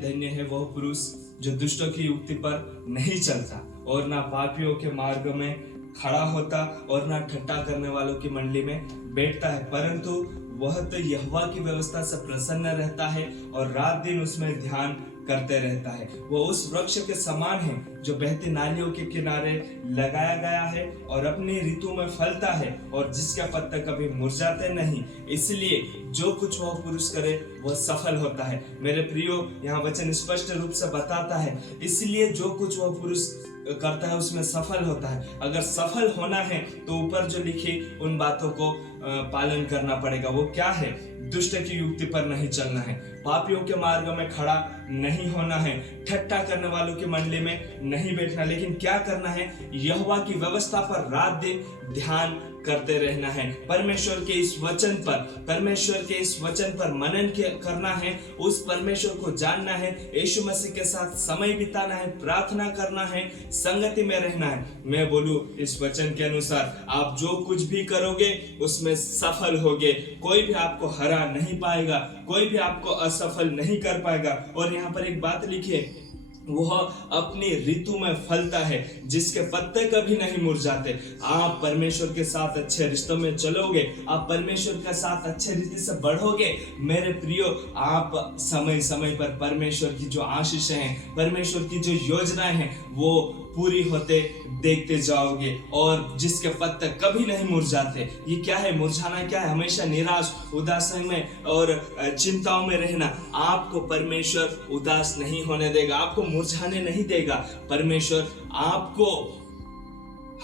धन्य है वह पुरुष जो दुष्टों की युक्ति पर नहीं चलता और ना पापियों के मार्ग में खड़ा होता और ना ठट्ठा करने वालों की मंडली में बैठता है, परंतु वह तो यहोवा की व्यवस्था से प्रसन्न रहता है और रात दिन उसमें ध्यान करते रहता है। वह उस वृक्ष के समान है जो बहती नालियों के किनारे लगाया गया है और अपनी ऋतु में फलता है और जिसके पत्ते कभी मुरझाते नहीं। इसलिए जो कुछ वह पुरुष करे वह सफल होता है। मेरे प्रियो, यहाँ वचन स्पष्ट रूप से बताता है, इसलिए जो कुछ वह पुरुष करता है उसमें सफल होता है। अगर सफल होना है तो ऊपर जो लिखी उन बातों को पालन करना पड़ेगा। वो क्या है? दुष्ट की युक्ति पर नहीं चलना है, पापियों के मार्ग में खड़ा नहीं होना है, ठट्ठा करने वालों की मंडली में नहीं बैठना, लेकिन क्या करना है? यहोवा की व्यवस्था पर रात दिन ध्यान करते रहना है। परमेश्वर के इस वचन पर मनन करना है, उस परमेश्वर को जानना है, यीशु मसीह के साथ समय बिताना है, प्रार्थना करना है, संगति में रहना है। मैं बोलूं, इस वचन के अनुसार आप जो कुछ भी करोगे उसमें सफल होगे। कोई भी आपको हरा नहीं पाएगा, कोई भी आपको असफल नहीं कर पाएगा। और यहाँ पर एक बात लिखी है, वह अपनी ऋतु में फलता है, जिसके पत्ते कभी नहीं मुरझाते। आप परमेश्वर के साथ अच्छे रिश्तों में चलोगे, आप परमेश्वर के साथ अच्छे रीति से बढ़ोगे, मेरे प्रियो, आप समय समय पर परमेश्वर की जो आशीषें हैं, परमेश्वर की जो योजनाएं हैं, वो पूरी होते देखते जाओगे। और जिसके पत्ते कभी नहीं मुरझाते, ये क्या है? मुरझाना क्या है? हमेशा निराश, उदास में और चिंताओं में रहना। आपको परमेश्वर उदास नहीं होने देगा, आपको मुरझाने नहीं देगा। परमेश्वर आपको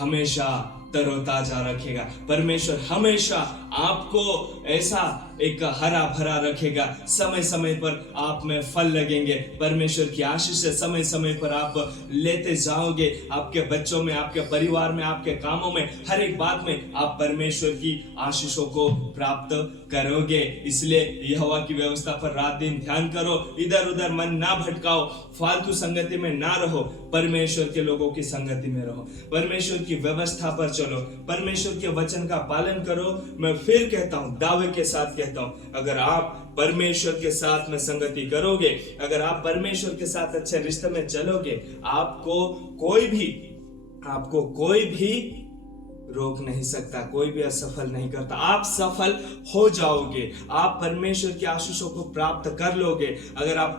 हमेशा तरोताजा रखेगा। परमेश्वर हमेशा आपको ऐसा एक हरा भरा रखेगा। समय समय पर आप में फल लगेंगे। परमेश्वर की आशीष से समय समय पर आप लेते जाओगे। आपके बच्चों में, आपके परिवार में, आपके कामों में, हर एक बात में आप परमेश्वर की आशीषों को प्राप्त करोगे। इसलिए यहोवा की व्यवस्था पर रात दिन ध्यान करो, इधर उधर मन ना भटकाओ, फालतू संगति में ना रहो, परमेश्वर के लोगों की संगति में रहो, परमेश्वर की व्यवस्था पर चलो, परमेश्वर के वचन का पालन करो। मैं फिर कहता हूं, दावे के साथ कहता हूं, अगर आप परमेश्वर के साथ में संगति करोगे, अगर आप परमेश्वर के साथ अच्छे रिश्ते में चलोगे, आपको कोई भी रोक नहीं सकता, कोई भी असफल नहीं करता। आप सफल हो जाओगे, आप परमेश्वर की आशीषों को प्राप्त कर लोगे। अगर आप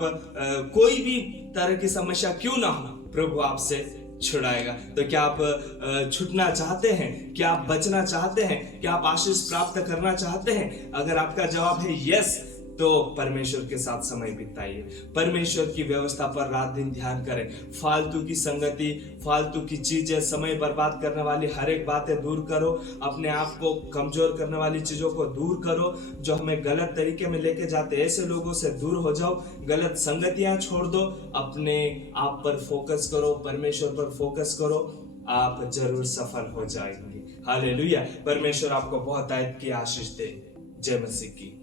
कोई भी तरह की समस्या क्यों ना हो, प्रभु आपसे छुड़ाएगा। तो क्या आप छूटना चाहते हैं? क्या आप बचना चाहते हैं? क्या आप आशीष प्राप्त करना चाहते हैं? अगर आपका जवाब है यस, तो परमेश्वर के साथ समय बिताइए, परमेश्वर की व्यवस्था पर रात दिन ध्यान करें। फालतू की संगति, फालतू की चीजें, समय बर्बाद करने वाली हर एक बातें दूर करो। अपने आप को कमजोर करने वाली चीजों को दूर करो, जो हमें गलत तरीके में लेके जाते, ऐसे लोगों से दूर हो जाओ। गलत संगतियां छोड़ दो, अपने आप पर फोकस करो, परमेश्वर पर फोकस करो, आप जरूर सफल हो जाएंगे। हालेलुया। परमेश्वर आपको बहुत की आशीष दे। जय मसीह की।